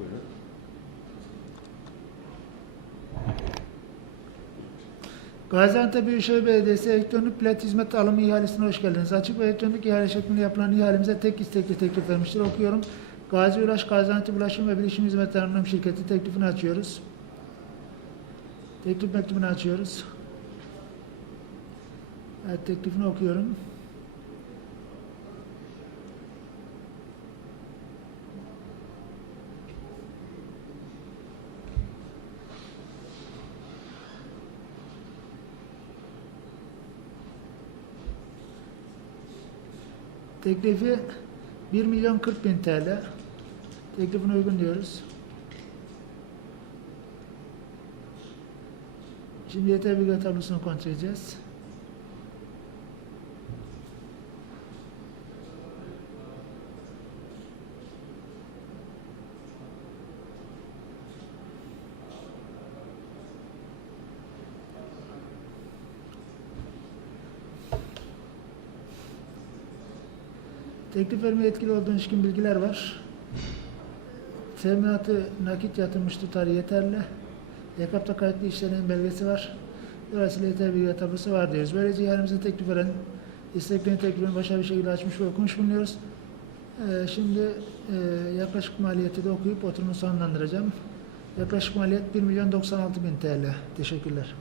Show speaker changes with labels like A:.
A: Buyurun.
B: Gaziantep Büyükşehir Belediyesi elektronik plat hizmet alımı ihalesine hoş geldiniz. Açık ve elektronik ihale şeklinde yapılan ihalemize tek istekli teklif vermiştir. Okuyorum. Gazi Ulaş Gaziantep Ulaşım ve Bilişim Hizmetleri Anonim Şirketi teklifini açıyoruz. Teklif mektubunu açıyoruz. Evet teklifini okuyorum. Teklifi 1 milyon 40 bin TL. Teklifine uygun diyoruz. Şimdi yeter bilgi tablosunu kontrol edeceğiz. Teklif vermeye etkili olduğun ilişkin bilgiler var. Teminatı nakit yatırmış tutarı yeterli. Yakapta kayıtlı işlerin belgesi var. Dolayısıyla yeterli bilgi tablosu var diyoruz. Böylece ihalemize teklif veren isteklerin teklifini başarılı bir şekilde açmış ve okumuş bulunuyoruz. Ee, şimdi e, yaklaşık maliyeti de okuyup oturumu sonlandıracağım. Yaklaşık maliyet 1 milyon 96 bin TL. Teşekkürler.